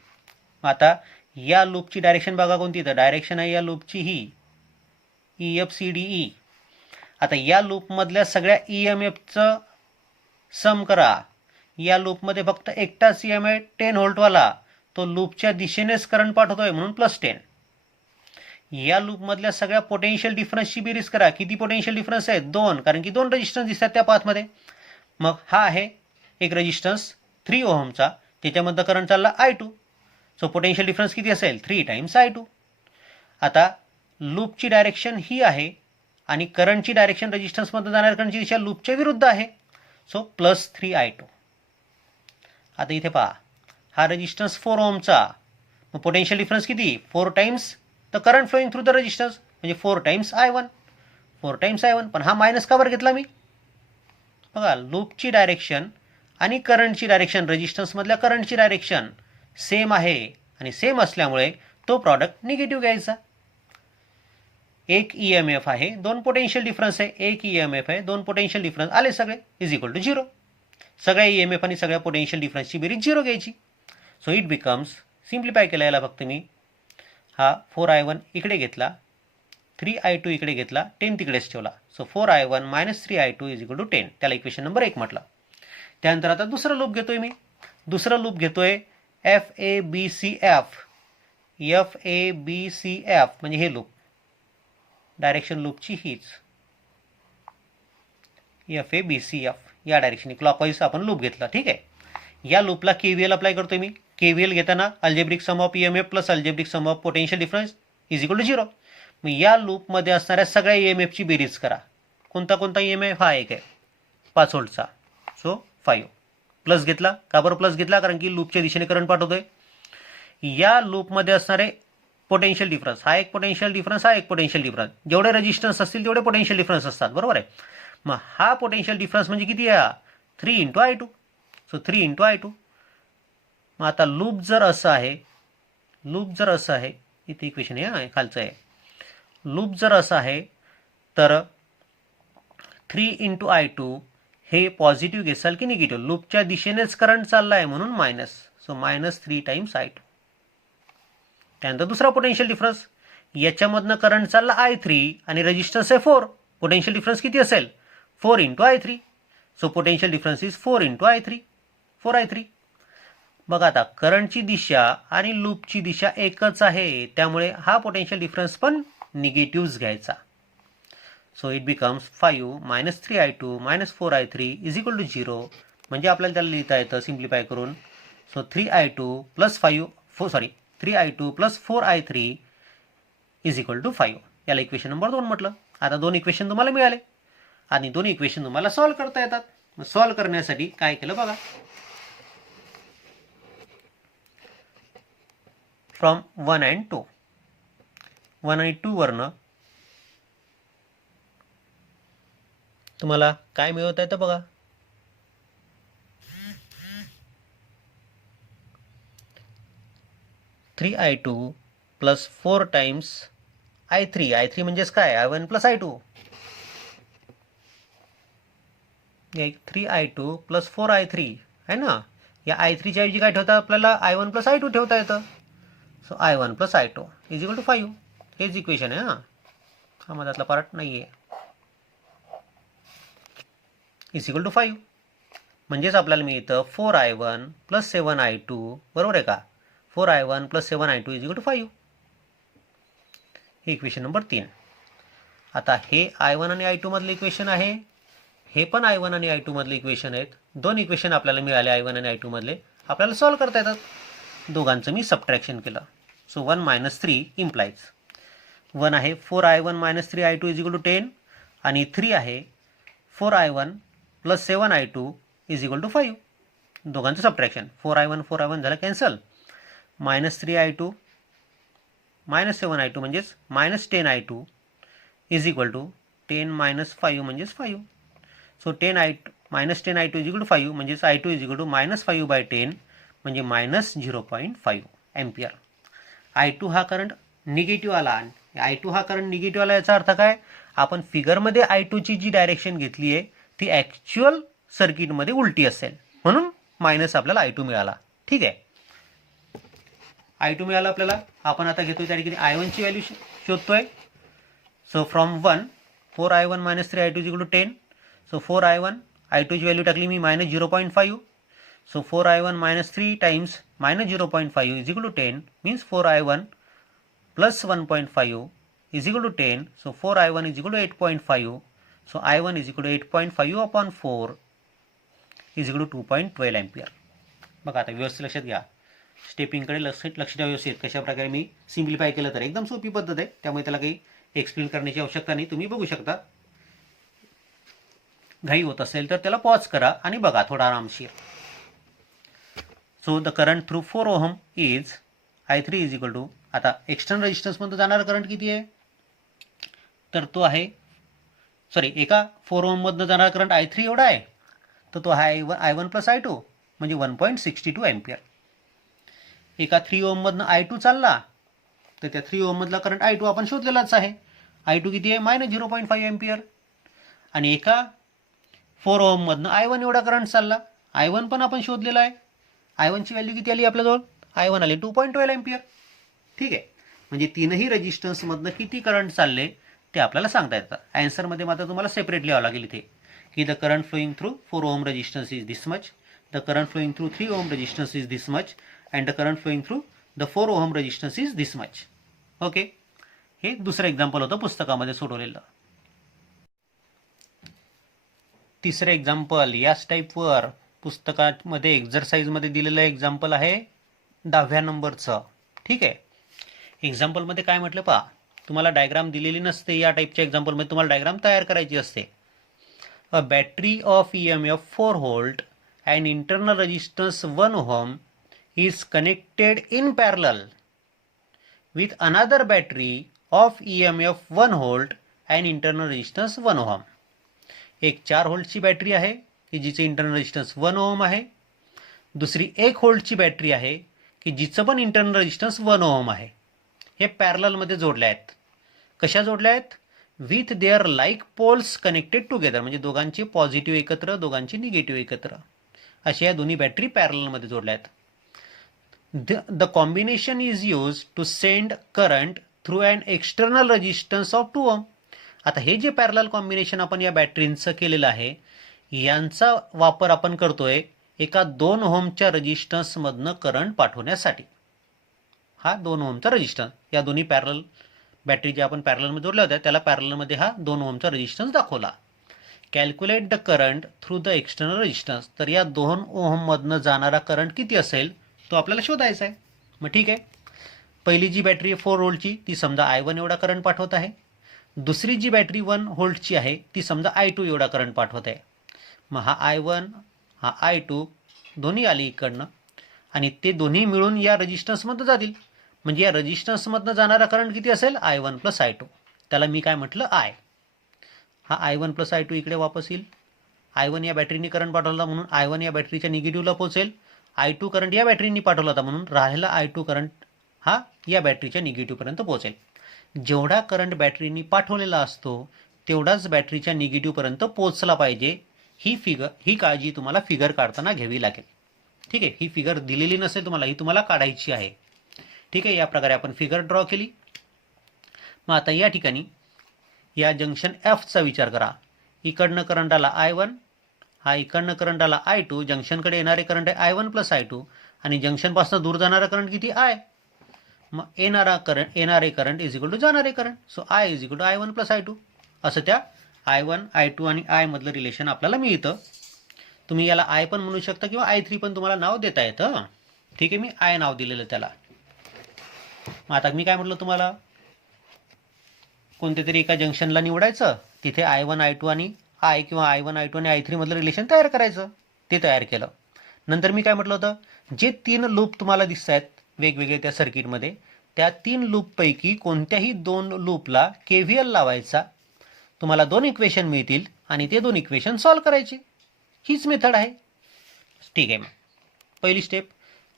आता या लूपची डायरेक्शन बघा कोणती, तर डायरेक्शन आहे या लूपची ही EFCDE. आता या लूपमधल्या सगळ्या EMFचं सम करा. या लूपमध्ये फक्त एकटाच EMF 10 व्होल्टवाला, तो लूपच्या दिशेनेच करंट पाठवतोय म्हणून +10. या लूपमधल्या सगळ्या पोटेन्शियल डिफरन्सची बेरीज करा. किती पोटेन्शियल डिफरन्स आहे, 2, कारण की 2 रेजिस्टन्स दिसतात त्या पाथमध्ये. मग हा आहे एक रेजिस्टन्स 3 ओहमचा, त्याच्यामधलं करंट चालला I2. सो पोटेन्शियल डिफरन्स किती असेल, 3 टाइम्स I2. आता लूपची डायरेक्शन ही आहे आणि करंटची डायरेक्शन रेजिस्टन्समध्ये जाणाऱ्या करंटची दिशा लूपच्या विरुद्ध आहे. So +3 I2. आता इथे पहा हा रेजिस्टन्स 4 ओहमचा, मग पोटेन्शियल डिफरन्स किती, 4 times the current flowing through the resistance म्हणजे 4 टाइम्स I1. 4 times I1. पण हा मायनस का बरं घेतला मी, बघा लूपची डायरेक्शन आणि करंटची डायरेक्शन, रेजिस्टन्समधल्या करंटची डायरेक्शन सेम आहे आणि सेम असल्यामुळे तो प्रॉडक्ट निगेटिव्ह घ्यायचा. एक EMF आहे, 2 पोटेन्शियल डिफरन्स आहे. एक EMF आहे, 2 पोटेन्शियल डिफरन्स आले सगळे इज इक्वल टू 0. सगळ्या EMF आणि सगळ्या पोटेन्शियल डिफरन्सची बेरीज 0 घ्यायची. सो इट बिकम्स, सिम्प्लिफाय केला याला फक्त मी, हा 4I1 इकडे घेतला, 3I2 इकडे घेतला, 10 तिकडेच ठेवला. So 4I1 minus 3I2 is equal to 10. त्याला इक्वेशन नंबर 1 म्हटलं. त्यानंतर आता दुसरं लूप घेतोय मी. दुसरं लूप घेतोय FABCF. FABCF म्हणजे हे लूप, डायरेक्शन लूपची हीच FABCF या डायरेक्शनने क्लॉकवाईज आपण लूप घेतला. ठीक आहे. या लूपला KVL अप्लाय करतोय मी. KVL घेताना algebraic sum of EMF plus algebraic sum of potential difference is equal to 0. मग या लूपमध्ये असणाऱ्या सगळ्या EMFची बेरीज करा. कोणता कोणता EMF, हा एक आहे 5 व्होल्टचा. सो 5 प्लस घेतला. का बरं प्लस घेतला, कारण की लूपच्या दिशेने करंट पाठवतोय. या लूपमध्ये असणारे पोटेन्शियल डिफरन्स, हा एक पोटेन्शियल डिफरन्स, हा एक पोटेन्शियल डिफरन्स. जेवढे रेजिस्टन्स असतील तेवढे पोटेन्शियल डिफरन्स असतात, बरोबर आहे. मग हा पोटेन्शियल डिफरन्स म्हणजे किती आहे, 3 × I2. So 3 × I2. मग आता लूप जर असं आहे, इथे इक्वेशन आहे खालचं आहे, लूप जर असं आहे तर 3 × I2 हे पॉझिटिव्ह घेसाल की निगेटिव्ह, लूपच्या दिशेनेच करंट चालला आहे म्हणून मायनस, सो -3 टाइम्स I2. त्यानंतर दुसरा पोटेन्शियल डिफरन्स, याच्यामधनं करंट चालला I3 आणि रेजिस्टन्स आहे 4, पोटेन्शियल डिफरन्स किती असेल 4 into I3, so potential difference is 4 into I3, 4I3. बघा आता करंटची दिशा आणि लूपची दिशा एकच आहे, त्यामुळे हा पोटेन्शियल डिफरन्स पण निगेटिव्हच घ्यायचा. So it becomes 5 - 3I2 - 4I3 is equal to 0. म्हणजे आपल्याला त्याला लिहिता येतं सिम्प्लिफाय करून. So 3I2 plus 3I2 plus 4I3 is equal to 5. याला इक्वेशन नंबर 2 म्हटलं. आता दोन इक्वेशन तुम्हाला मिळाले आणि दोन इक्वेशन तुम्हाला सॉल्व्ह करता येतात. मग सॉल्व्ह करण्यासाठी काय केलं बघा. फ्रॉम 1 and 2, 1 आणि 2 वरनं तुम्हाला काय मिळवता येतं बघा. I2 प्लस 4 टाइम्स I3 म्हणजेच काय I1 plus I2. 3I2 plus 4I3 आहे ना. या I3च्या ऐवजी काय ठेवता आपल्याला I1 प्लस I2 ठेवता येतं. So I1 plus I2 is equal to 5. हेच इक्वेशन आहे. हा मधातला पार्ट नाही आहे. Is equal to 5. म्हणजेच आपल्याला मिळतं 4I1 प्लस 7I2, बरोबर आहे का. 4I1 plus 7I2 is equal to 5. हे इक्वेशन नंबर 3. आता हे I1 आणि I2 मधले इक्वेशन आहे, हे पण I1 आणि I2 मधले इक्वेशन आहेत. दोन इक्वेशन आपल्याला मिळाले I1 आणि I2 मधले, आपल्याला सॉल्व्ह करता येतात. दोघांचं मी सबट्रॅक्शन केलं. सो 1 - 3 इम्प्लाइज 1 आहे 4I1 - 3I2 is equal to 10 आणि 3 आहे 4I1 plus 7I2 is equal to 5. दोघांचं सबट्रॅक्शन 4I1 झालं कॅन्सल. -3I2 - 7I2 म्हणजेच -10I2 इज इक्वल टू 10 - 5 म्हणजेच 5. So -10I2 is equal to 5 म्हणजेच I2 इज इक्वल टू -5/10 म्हणजे -0.5 ampere. I2 हा current negative आला. I2 हा करंट निगेटिव्ह आला याचा अर्थ काय, आपण फिगरमध्ये I2 ची जी डायरेक्शन घेतली आहे ती ॲक्च्युअल सर्किटमध्ये उलटी असेल, म्हणून मायनस आपल्याला I2 मिळाला. ठीक आहे. I2 मिळाला आपल्याला. आपण आता घेतोय त्या ठिकाणी I1 ची व्हॅल्यू शोधतोय. So from 1 4I1 - 3I2 is equal to 10. So 4I1 I2 ची व्हॅल्यू टाकली मी -0.5. So 4I1 - 3 times -0.5 is equal to 10 means 4I1 plus 1.5 is equal to 10. So 4I1 is equal to 8.5. So I1 is equal to 8.5 upon 4 is equal to 2.12 ampere. बघा आता व्यवस्थित लक्षात घ्या. स्टेपिंगकडे लक्ष द्या व्यवस्थित. कशा प्रकारे मी सिम्प्लिफाय केलं तर एकदम सोपी पद्धत आहे, त्यामुळे त्याला काही एक्सप्लेन करण्याची आवश्यकता नाही. तुम्ही बघू शकता. घाई होत असेल तर त्याला पॉज करा आणि बघा थोडा आरामशीर. So the current through 4 ohm is I3 is equal to, आता एक्सटर्नल रेजिस्टन्समध्ये जाणारा करंट किती आहे, तर तो आहे एका 4 ओहम मधनं जाणारा करंट I3 एवढा आहे, तर तो आहे I1 प्लस I2 म्हणजे 1.62 एम्पियर. एका 3 ओहम मधनं I2 चालला, तर त्या 3 ओहम मधला करंट I2 आपण शोधलेलाच आहे. I2 किती आहे -0.5 एम्पियर. आणि एका 4 ओहम मधनं I1 एवढा करंट चालला, I1 पण आपण शोधलेला आहे. I1 ची व्हॅल्यू किती आली आपल्याजवळ, I1 आली 2.12 एम्पियर. ठीक आहे. म्हणजे तीनही रेजिस्टन्स मधनं किती करंट चालले ते आपल्याला सांगता येतं. आन्सरमध्ये मात्र तुम्हाला सेपरेट लिहावं लागेल इथे की the current flowing through 4 ohm resistance is this much, the current flowing through 3 ohm resistance is this much and the current flowing through the 4 ohm resistance is this much. Okay. हे दुसरं example होतं पुस्तकामध्ये सोडवलेलं. तिसरं example याच टाईपवर पुस्तकामध्ये एक्झरसाइजमध्ये दिलेलं example आहे 10व्या नंबरचं. ठीक आहे. एक्झाम्पलमध्ये काय म्हटलं पहा, तुम्हाला डायग्राम दिलेली नसते. या टाईपच्या एक्झाम्पलमध्ये तुम्हाला डायग्राम तयार करायची असते. A battery of EMF 4 volt and internal resistance 1 ohm is connected in parallel with another battery of EMF 1 volt and internal resistance 1 ohm. एक 4 व्होल्टची बॅटरी आहे की जिचे इंटरनल रेजिस्टन्स 1 ओहम आहे. दुसरी 1 व्होल्टची बॅटरी आहे की जिचं पण इंटरनल रेजिस्टन्स 1 ओहम आहे. हे पॅरललमध्ये जोडले आहेत. कशा जोडल्या आहेत, with their like poles connected together, म्हणजे दोघांचे पॉझिटिव्ह एकत्र, दोघांचे निगेटिव्ह एकत्र, अशा या दोन्ही बॅटरी पॅरलमध्ये जोडल्या आहेत. The combination is used to send current through an external resistance of 2 ohm. आता हे जे पॅरलल कॉम्बिनेशन आपण या बॅटरींचं केलेलं आहे, यांचा वापर आपण करतोय एका 2 ओहमच्या रेजिस्टन्समधनं करंट पाठवण्यासाठी. हा 2 ओहमचा रेजिस्टन्स, या दोन्ही पॅरलल बॅटरी ज्या आपण पॅरललमध्ये जोडल्या होत्या त्याला पॅरललमध्ये हा 2 ओहमचा रेजिस्टन्स दाखवला. Calculate the current through the external resistance. तर या 2 ओहममधनं जाणारा करंट किती असेल तो आपल्याला शोधायचा आहे. मग ठीक आहे, पहिली जी बॅटरी आहे 4 व्होल्टची ती समजा I1 एवढा करंट पाठवत आहे. दुसरी जी बॅटरी 1 व्होल्टची आहे ती समजा I2 एवढा करंट पाठवत आहे. मग हा I1 हा I2 दोन्ही आली इकडनं आणि ते दोन्ही मिळून या रेजिस्टन्समध्ये जातील. म्हणजे या रेजिस्टन्समधनं जाणारा करंट किती असेल I1 प्लस I2. त्याला मी काय म्हटलं I. हा I1 प्लस I2 इकडे वापस येईल. I1 या बॅटरीने करंट पाठवला म्हणून I1 या बॅटरीच्या निगेटिव्हला पोहोचेल. I2 करंट या बॅटरीने पाठवला होता म्हणून राहिलेला I2 करंट हा या बॅटरीच्या निगेटिव्हपर्यंत पोहोचेल. जेवढा करंट बॅटरीने पाठवलेला असतो तेवढाच बॅटरीच्या निगेटिव्हपर्यंत पोहोचला पाहिजे. ही काळजी तुम्हाला फिगर काढताना घ्यावी लागेल. ठीक आहे, ही फिगर दिलेली नसेल तुम्हाला, ही तुम्हाला काढायची आहे. ठीक आहे, या प्रकारे आपण फिगर ड्रॉ केली. मग आता या ठिकाणी या जंक्शन Fचा विचार करा. इकडनं करंट आला I1, हा इकडनं करंट आला I2, जंक्शनकडे येणारे करंट आहे I1 प्लस I2 आणि जंक्शनपासून दूर जाणारा करंट किती I. मग येणारे करंट इज इक्वल टू जाणारे current. So I is equal to I1 plus I2. असं त्या I1, I2 आणि I मधलं रिलेशन आपल्याला मिळतं. तुम्ही याला I पण म्हणू शकता किंवा I3 पण तुम्हाला नाव देता येतं. ठीक आहे, मी I नाव दिलेलं त्याला. मग आता मी काय म्हटलं तुम्हाला, कोणत्या तरी एका जंक्शनला निवडायचं, तिथे I1, I2 आणि I किंवा I1, I2 आणि I3 मधलं रिलेशन तयार करायचं. ते तयार केलं. नंतर मी काय म्हटलं होतं, जे 3 लूप तुम्हाला दिसत आहेत वेगवेगळे त्या सर्किटमध्ये, त्या 3 लूपपैकी कोणत्याही 2 लूपला KVL लावायचा. तुम्हाला 2 इक्वेशन मिळतील आणि ते 2 इक्वेशन सॉल्व्ह करायचे. हीच मेथड आहे. ठीक आहे, मग पहिली step,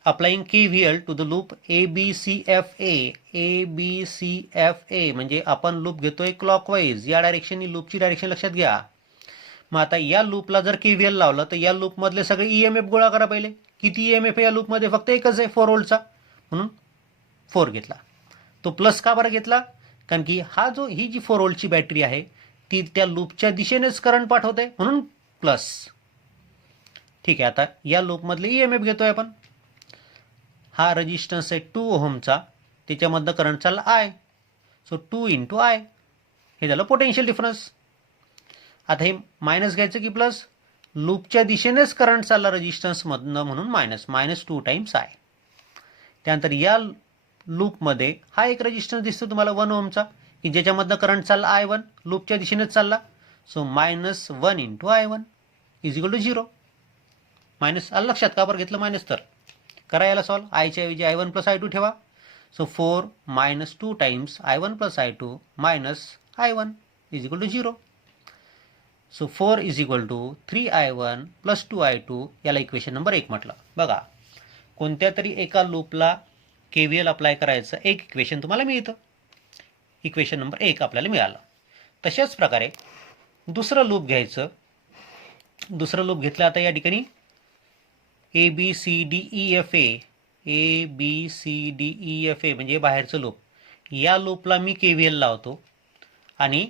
applying KVL to the loop ABCFA. ABCFA म्हणजे आपण लूप घेतोय क्लॉकवाईज, या डायरेक्शननी लूपची डायरेक्शन लक्षात घ्या. मग आता या लूपला जर KVL लावलं तर या लूपमधले सगळे EMF गोळा करा पहिले. किती EMF आहे या लूपमध्ये, फक्त एकच आहे 4 व्होल्टचा, म्हणून 4 घेतला. तो प्लस का बरं घेतला, कारण की ही जी 4 व्होल्टची बॅटरी आहे ती त्या लूपच्या दिशेनेच करंट पाठवते म्हणून प्लस. ठीक आहे, आता या लूपमधले EMF घेतोय आपण. हा रेजिस्टन्स आहे 2 ओहमचा, त्याच्यामधनं करंट चालला I. सो 2 इंटू I, हे झालं पोटेन्शियल डिफरन्स. आता हे मायनस घ्यायचं की प्लस, लूपच्या दिशेनेच करंट चालला रेजिस्टन्समधनं म्हणून मायनस 2 टाइम्स I. त्यानंतर या लूपमध्ये हा एक रेजिस्टन्स दिसतो तुम्हाला 1 ओहमचा, की ज्याच्यामधनं करंट चालला I1, लूपच्या दिशेनेच चालला. So -1 into I1 is equal to 0. Minus आलं लक्षात, का बरं घेतलं मायनस, तर करा याला सॉल्व. आयच्या ऐवजी I1 प्लस I2 ठेवा. So 4 - 2 times I1 plus I2 minus I1 is equal to 0. So 4 is equal to 3I1 plus 2I2. याला इक्वेशन नंबर 1 म्हटलं. बघा, कोणत्या तरी एका लूपला KVL अप्लाय करायचं, एक इक्वेशन तुम्हाला मिळतं. इक्वेशन नंबर 1 आपल्याला मिळालं. तशाच प्रकारे दुसरं लूप घ्यायचं. दुसरं लूप घेतलं आता या ठिकाणी ABCDEFA. ABCDEFA म्हणजे बाहेरचं लूप. या लूपला मी KVL लावतो आणि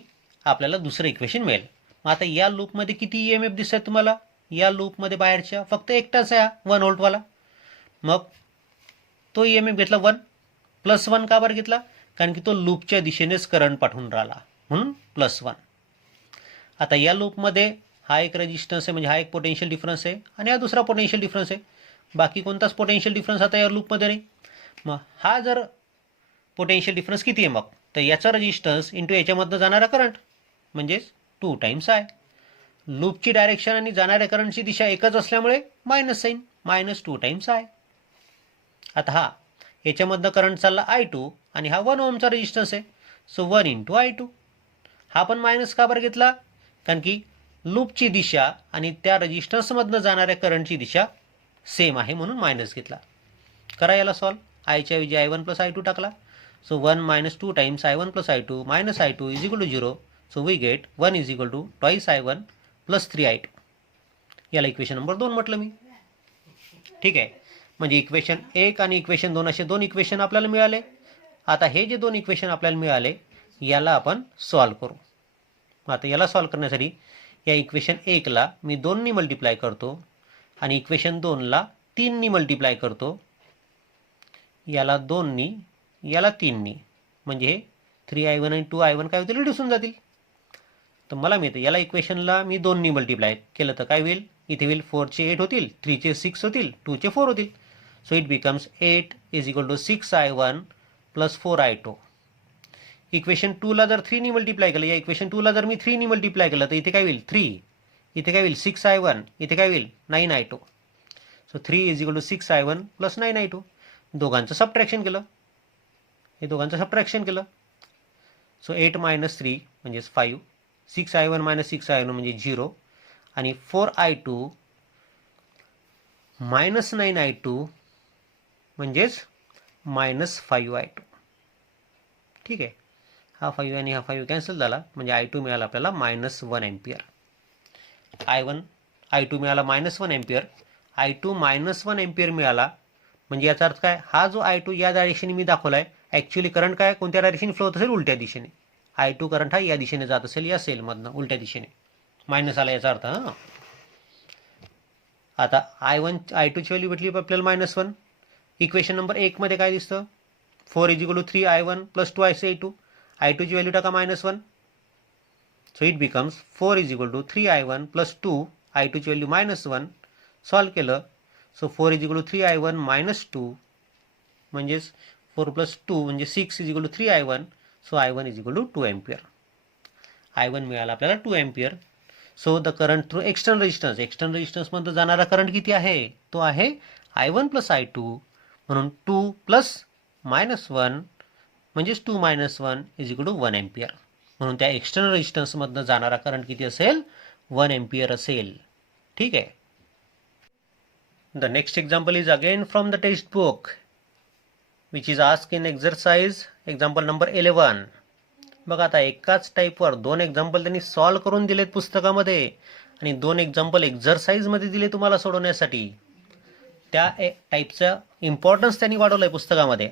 आपल्याला दुसरं इक्वेशन मिळेल. मग आता या लूपमध्ये किती EMF दिसत आहेत तुम्हाला, या लूपमध्ये बाहेरच्या फक्त एकटाच आहे 1 व्होल्टवाला. मग तो EMF घेतला 1, प्लस 1 का बरं घेतला, कारण की तो लूपच्या दिशेनेच करंट पाठवून राहिला म्हणून प्लस 1. आता या लूपमध्ये हा एक रेजिस्टन्स आहे, म्हणजे हा एक पोटेन्शियल डिफरन्स आहे आणि हा दुसरा पोटेन्शियल डिफरन्स आहे. बाकी कोणताच पोटेन्शियल डिफरन्स आता या लूपमध्ये नाही. मग हा जर पोटेन्शियल डिफरन्स किती आहे, मग तर याचा रेजिस्टन्स इंटू याच्यामधनं जाणारा करंट म्हणजेच 2 टाइम्स I. लूपची डायरेक्शन आणि जाणाऱ्या करंटची दिशा एकच असल्यामुळे मायनस साईन, -2 टाइम्स I. आता हा याच्यामधनं करंट चालला I2 आणि हा 1 ओहमचा रेजिस्टन्स आहे. So 1 into I2. हा पण मायनस का बरं घेतला, कारण की लूपची दिशा आणि त्या रेजिस्टन्समधनं जाणाऱ्या करंटची दिशा सेम आहे म्हणून मायनस घेतला. करा याला सॉल्व. आयच्या ऐवजी I1 प्लस I2 टाकला. So 1 - 2 times I1 plus I2 minus I2 is equal to 0. So we get 1 is equal to twice I1 plus 3I2. याला इक्वेशन नंबर 2 म्हटलं मी. ठीक आहे, म्हणजे इक्वेशन 1 आणि इक्वेशन 2 असे दोन इक्वेशन आपल्याला मिळाले. आता हे जे दोन इक्वेशन आपल्याला मिळाले याला आपण सॉल्व करू. आता याला सॉल्व करण्यासाठी या इक्वेशन 1ला मी 2 नी मल्टिप्लाय करतो आणि इक्वेशन 2ला 3 नी मल्टिप्लाय करतो. याला 2 नी याला 3 नी, म्हणजे हे 3I1 आणि 2I1 काय होतील, रिड्यूस होऊन जातील. तर मला मिळतं याला इक्वेशनला मी 2 नी मल्टिप्लाय केलं तर काय होईल, इथे होईल 4 चे 8 होतील, 3 चे 6 होतील, 2 चे 4 होतील. So it becomes 8 is equal to 6I1 plus 4I2. Equation 2ला जर 3 नी मल्टिप्लाय केलं, या इक्वेशन 2ला जर मी 3 नी मल्टिप्लाय केलं तर इथे काय होईल 3, इथे काय होईल 6I1, इथे काय होईल 9I2. So 3 is equal to 6I1 plus 9I2. दोघांचं सबट्रॅक्शन केलं, हे दोघांचं सबट्रॅक्शन केलं. सो 8 मायनस 3 म्हणजेच 5, 6I1 मायनस 6I1 म्हणजे 0 आणि 4I2 मायनस 9I2 म्हणजेच मायनस 5I2. ठीक आहे, हा 5 आणि हा 5 कॅन्सल झाला, म्हणजे I2 मिळाला आपल्याला मायनस 1 एम्पियर. I2 मिळाला minus 1 ampere. I2 minus 1 ampere मिळाला, म्हणजे याचा अर्थ काय, हा जो I2 या डायरेक्शनने मी दाखवलाय, ॲक्च्युली करंट काय कोणत्या डायरेक्शनने फ्लो होत असेल, उलट्या दिशेने. I2 करंट हा या दिशेने जात असेल, या सेलमधनं उलट्या दिशेने. मायनस आला याचा अर्थ. हां, आता I2 ची व्हॅल्यू भेटली आपल्याला मायनस 1. इक्वेशन नंबर 1 मध्ये काय दिसतं, 4 is equal to 3I1 plus 2I2. I2 ची व्हॅल्यू टाका minus 1. So it becomes 4 is equal to 3I1 plus 2, I2 ची व्हॅल्यू मायनस 1. सॉल्व केलं, so 4 is equal to 3I1 minus 2, म्हणजेच 4 प्लस 2 म्हणजे 6 is equal to 3I1. So I1 is equal to 2 ampere. I1 मिळाला आपल्याला 2 ampere. So the current through external रेजिस्टन्समध्ये जाणारा current किती आहे, तो आहे I1 प्लस I2, म्हणून 2 प्लस मायनस 1 म्हणजेच 2 minus 1 is equal to 1 ampere. म्हणून त्या एक्सटर्नल रेजिस्टन्समधनं जाणारा करंट किती असेल, 1 एम्पियर असेल. ठीक आहे. The next example is again from the text book which is ask in exercise example number 11. बघा, आता एकाच टाईपवर 2 एक्झाम्पल त्यांनी सॉल्व करून दिलेत पुस्तकामध्ये आणि 2 एक्झाम्पल एक्झरसाइजमध्ये दिले तुम्हाला सोडवण्यासाठी. त्या टाईपचा इम्पॉर्टन्स त्यांनी वाढवलं आहे पुस्तकामध्ये.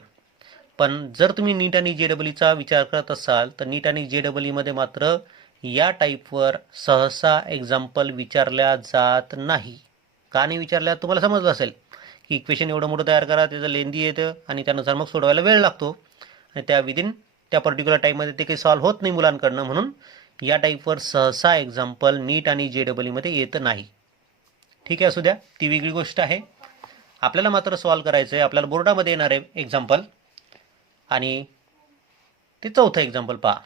पण जर तुम्ही नीट आणि JEEचा विचार करत असाल तर नीट आणि JEEमध्ये मात्र या टाईपवर सहसा एक्झाम्पल विचारल्या जात नाही. का नाही विचारल्या, तुम्हाला समजलं असेल की इक्वेशन एवढं मोठं तयार करा, त्याचं लेंदी येतं आणि त्यानुसार मग सोडवायला वेळ लागतो आणि त्या विदिन त्या पर्टिक्युलर टाईममध्ये ते काही सॉल्व्ह होत नाही मुलांकडनं. म्हणून या टाईपवर सहसा एक्झाम्पल नीट आणि JEEमध्ये येत नाही. ठीक आहे, असू द्या, ती वेगळी गोष्ट आहे. आपल्याला मात्र सॉल्व्ह करायचं आहे, आपल्याला बोर्डामध्ये येणार आहे एक्झाम्पल. आणि ते चौथं एक्झाम्पल पहा.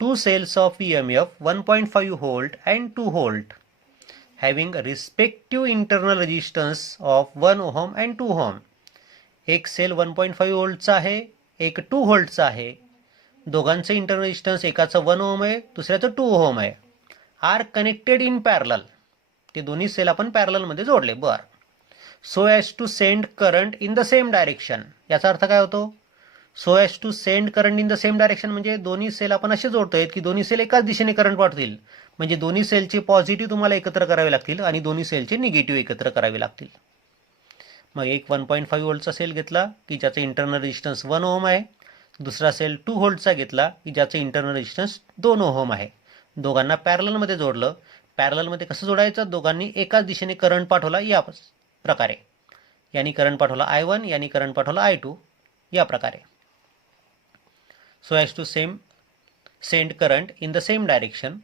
2 cells of EMF 1.5 volt and 2 volt having respective internal resistance of 1 ohm and 2 ohm. एक सेल 1.5 व्होल्टचा आहे, एक 2 व्होल्टचा आहे. दोघांचे इंटरनल रेजिस्टन्स, एकाचं 1 ओम आहे, दुसऱ्याचं 2 ओम आहे. Are connected in parallel. ते दोन्ही सेल आपण पॅरललमध्ये जोडले. बरं. So as to send current in the same direction. याचा अर्थ काय होतो, so as to send current in the same direction म्हणजे दोन्ही सेल आपण असे जोडतोय की दोन्ही सेल एकाच दिशेने करंट पाठवतील. म्हणजे दोन्ही सेलचे पॉझिटिव्ह तुम्हाला एकत्र करावे लागतील आणि दोन्ही सेलचे निगेटिव्ह एकत्र करावे लागतील. मग एक 1.5 व्होल्टचा सेल घेतला की ज्याचा इंटरनल रेजिस्टन्स 1 ओम आहे, दुसरा सेल 2 व्होल्टचा घेतला की ज्याचं इंटरनल रेजिस्टन्स 2 ओम आहे. दोघांना पॅरललमध्ये जोडलं. पॅरललमध्ये कसं जोडायचं, दोघांनी एकाच दिशेने करंट पाठवला या प्रकारे. यांनी करंट पाठवला I1, यांनी करंट पाठवला I2 या प्रकारे. So as to send current in the same direction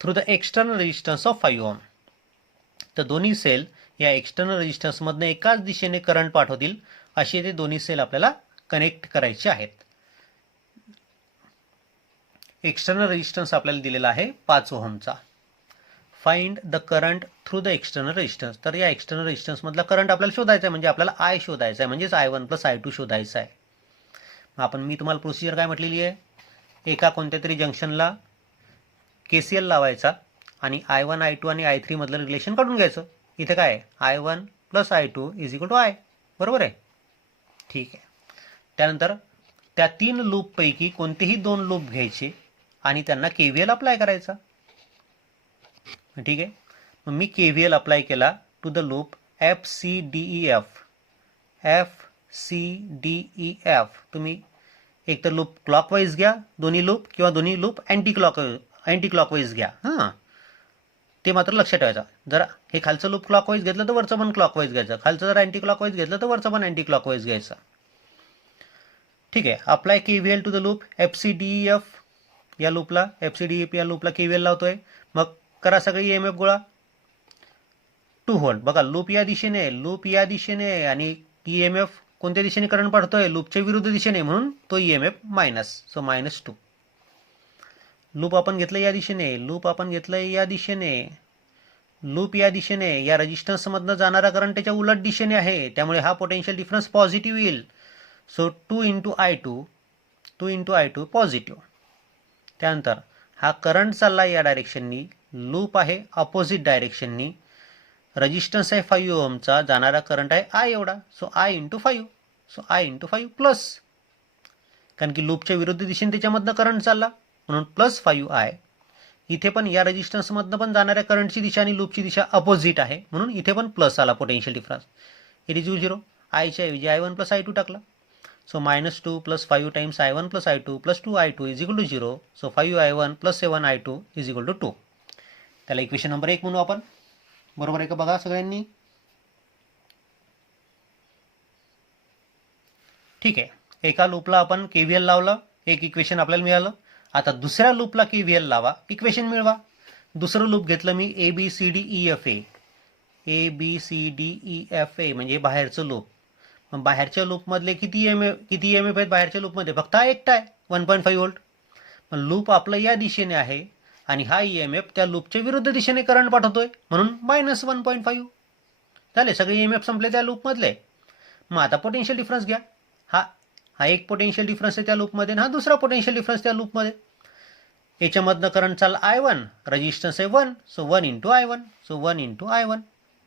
through the external resistance of 5 ohm. तर दोन्ही सेल या एक्सटर्नल रेजिस्टन्समधनं एकाच दिशेने करंट पाठवतील असे ते दोन्ही सेल आपल्याला कनेक्ट करायचे आहेत. एक्सटर्नल रेजिस्टन्स आपल्याला दिलेला आहे 5 ओहमचा. Find the current through the external resistance. तर या एक्सटर्नल रेजिस्टन्समधला करंट आपल्याला शोधायचा आहे, म्हणजे आपल्याला I शोधायचा आहे, म्हणजेच I1 प्लस I2 शोधायचा आहे. मी तुम्हाला प्रोसिजर काय म्हटलेली आहे, एका कोणत्या तरी जंक्शनला KCL लावायचा आणि I1, I2 आणि I3 मधलं रिलेशन काढून घ्यायचं. इथे काय आहे, I1 plus I2 is equal to I. बरोबर आहे. ठीक आहे. त्यानंतर त्या 3 लूपपैकी कोणतेही 2 लूप घ्यायचे आणि त्यांना KVL अप्लाय करायचा. ठीक आहे. मग मी KVL अप्लाय केला टू द लूप FCDEF. तुम्ही एक तर लूप क्लॉकवाईज घ्या दोन्ही लूप, किंवा दोन्ही लूप अँटी क्लॉकवाईज घ्या. हां, ते मात्र लक्षात ठेवायचं. जर हे खालचं लूप क्लॉकवाईज घेतलं तर वरचं पण क्लॉकवाईज घ्यायचं, खालचं जर अँटी क्लॉकवाईज घेतलं तर वरचं पण अँटी क्लॉकवाईज घ्यायचं. ठीक आहे. Apply KVL to the loop FCDEF. या लूपला FCDEF या लूपला KVL लावतोय. मग करा सगळी EMF गोळा. 2 व्होल्ट. बघा लूप या दिशेने आहे आणि EMF कोणत्या दिशेने करंट पाठवतोय? लूपच्या विरुद्ध दिशेने, म्हणून तो EMF मायनस. सो -2. लूप आपण घेतलं या दिशेने, या रेजिस्टन्स मधनं जाणारा करंट त्याच्या उलट दिशेने आहे, त्यामुळे हा पोटेन्शियल डिफरन्स पॉझिटिव्ह येईल. So 2 into I2 positive. त्यानंतर हा करंट चालला या डायरेक्शननी, लूप आहे अपोजिट डायरेक्शननी, रेजिस्टन्स आहे 5 ओहमचा, जाणारा करंट आहे I एवढा. सो I इंटू 5 प्लस, कारण की लूपच्या विरुद्ध दिशेने त्याच्यामधनं करंट चालला म्हणून प्लस 5I. इथे पण या रेजिस्टन्समधनं पण जाणाऱ्या करंटची दिशा आणि लूपची दिशा अपोजिट आहे, म्हणून इथे पण प्लस आला पोटेन्शियल डिफरन्स. It is 0. आयच्या ऐवजी I1 प्लस I2 टाकला. So -2 plus 5 times I1 plus I2 plus 2I2 is equal to 0. So 5I1 plus 7I2 is equal to 2. त्याला इक्वेशन नंबर 1 म्हणू आपण. बरोबर आहे का बघा सगळ्यांनी? ठीक आहे. एका लूपला आपण KVL लावलं, एक इक्वेशन आपल्याला मिळालं. आता दुसऱ्या लूपला KVL लावा, इक्वेशन मिळवा. दुसरं लूप घेतलं मी ABCDEFA. म्हणजे बाहेरचं लूप. मग बाहेरच्या लूपमधले किती EMF आहेत बाहेरच्या लूपमध्ये? फक्त हा एकटा आहे, 1.5 व्होल्ट. मग लूप आपलं या दिशेने आहे आणि हा EMF त्या लूपच्या विरुद्ध दिशेने करंट पाठवतोय, म्हणून -1.5 झाले. सगळे EMF संपले त्या लूपमधले. मग आता पोटेन्शियल डिफरन्स घ्या. हा एक पोटेन्शियल डिफरन्स आहे त्या लूपमध्ये, हा दुसरा पोटेन्शियल डिफरन्स त्या लूपमध्ये. याच्यामधनं करंट चालला I1, रेजिस्टन्स आहे 1, सो 1 इंटू I1.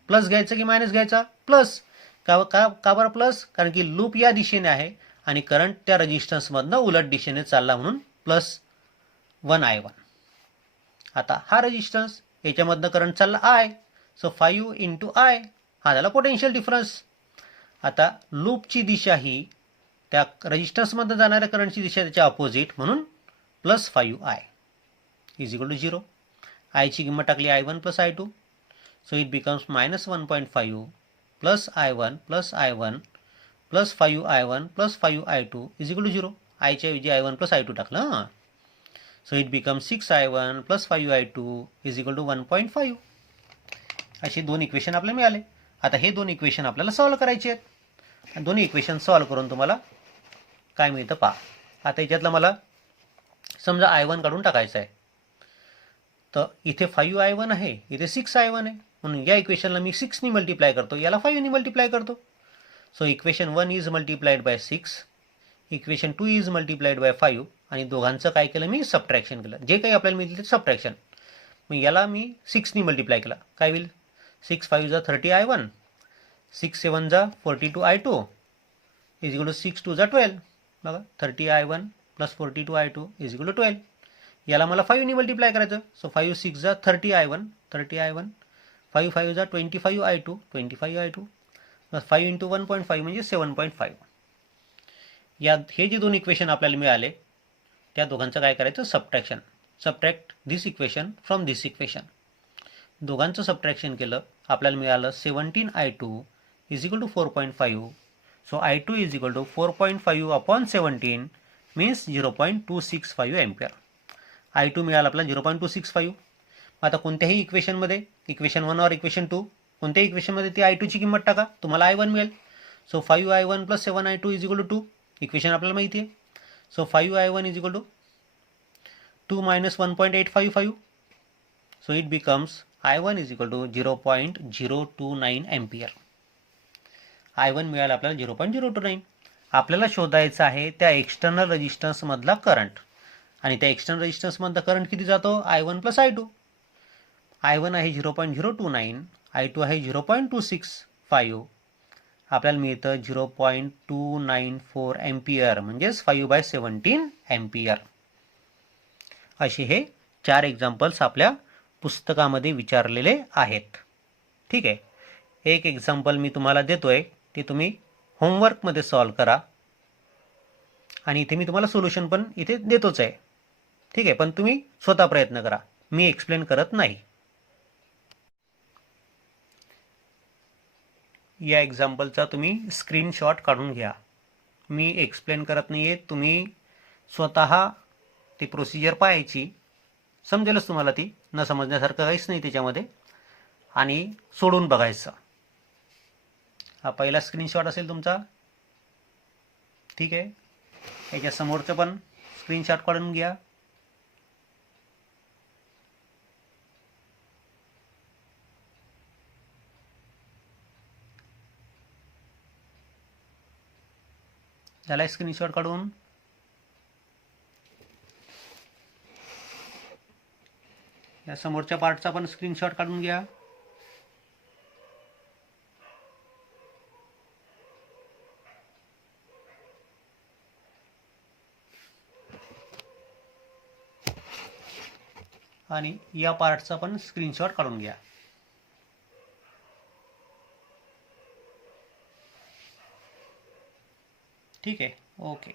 प्लस घ्यायचं की मायनस घ्यायचा? प्लस. का बरं प्लस? कारण की लूप या दिशेने आहे आणि करंट त्या रेजिस्टन्समधनं उलट दिशेने चालला, म्हणून प्लस 1I1. आता हा रेजिस्टन्स, याच्यामधनं करंट चालला I, सो 5 इंटू I. हा झाला पोटेन्शियल डिफरन्स. आता लूपची दिशा ही त्या रेजिस्टन्समधनं जाणाऱ्या करंटची दिशा त्याच्या अपोजिट, म्हणून plus 5I is equal to 0. आयची किंमत टाकली I1 plus I2. So it becomes -1.5 plus I1 plus 5I1 plus 5I2 is equal to 0. आयच्या ऐवजी I1 प्लस I2 टाकलं. So it becomes 6I1 plus 5I2 is equal to 1.5. असे दोन equation आपल्याला मिळाले. आता हे दोन इक्वेशन आपल्याला सॉल्व्ह करायचे आहेत. दोन्ही इक्वेशन सॉल्व्ह करून तुम्हाला काय मिळतं पहा. आता याच्यातलं मला समजा I1 काढून टाकायचं आहे, तर इथे 5I1 आहे, इथे 6I1 आहे, म्हणून या इक्वेशनला मी 6 नी मल्टिप्लाय करतो, याला 5 नी मल्टिप्लाय करतो. So equation 1 is multiplied by 6, equation 2 is multiplied by 5, आणि दोघांचं काय केलं मी? सबट्रॅक्शन केलं. जे काही आपल्याला मिळतील ते सबट्रॅक्शन. मग याला मी 6 नी मल्टिप्लाय केला, काय होईल? 6 5 जा 30I1, 6 7 जा 42I2 इज इक्वल टू 6 2 जा 12. बघा 30I1 plus 42I2 is equal to 12. याला मला 5 नी मल्टिप्लाय करायचं. सो 5 6 जा 30I1, 5 5 जा 25I2 प्लस 5 इंटू 1.5 म्हणजे 7.5. हे जे दोन इक्वेशन आपल्याला मिळाले त्या दोघांचं काय करायचं? Subtraction. Subtract this equation from this equation. दोघांचं सबट्रॅक्शन केलं, आपल्याला मिळालं 17I2 is equal to 4.5. So I2 is equal to 4.5 upon 17 means 0.265 ampere. I2 मिळाला आपला 0.265. आता कोणत्याही इक्वेशनमध्ये, इक्वेशन 1 और इक्वेशन 2, कोणत्याही इक्वेशनमध्ये ती I2 ची किंमत टाका, तुम्हाला I1 मिळेल. So 5I1 plus 7I2 is equal to 2. Equation आपल्याला माहिती आहे. So 5I1 is equal to 2 minus 1.855. So it becomes I1 is equal to 0.029 ampere. I1 मिळाला आपल्याला 0.029. आपल्याला शोधायचं आहे त्या एक्सटर्नल रेजिस्टन्स मधला करंट, आणि त्या एक्सटर्नल रेजिस्टन्स मधला करंट किती जातो? I1 plus I2. I1 आहे 0.029, I2 आहे 0.265. आपल्याला मिळतं 0.294 एम्पियर, म्हणजेच 5/17 एम्पियर. असे हे 4 एक्झाम्पल्स आपल्या पुस्तकामध्ये विचारलेले आहेत. ठीक आहे. एक एक्झाम्पल मी तुम्हाला देतोय, ते तुम्ही होमवर्कमध्ये सॉल्व करा आणि इथे मी तुम्हाला सोल्युशन पण इथे देतोच आहे. ठीक आहे, पण तुम्ही स्वतः प्रयत्न करा, मी एक्सप्लेन करत नाही. या एक्झाम्पलचा तुम्ही स्क्रीनशॉट काढून घ्या. मी एक्सप्लेन करत नाही आहे, तुम्ही स्वतः ती प्रोसिजर पाहायची, समजेलच तुम्हाला ती, न समजण्यासारखं काहीच नाही त्याच्यामध्ये, आणि सोडून बघायचं. हा पहिला स्क्रीनशॉट असेल तुमचा. ठीक आहे, याच्या समोरचं पण स्क्रीनशॉट काढून घ्या. झालाय स्क्रीनशॉट काढून. या समोरच्या पार्टचा पण स्क्रीनशॉट काढून घ्या. आणि या पार्टचा पण स्क्रीनशॉट काढून घ्या. ठीक आहे, ओके.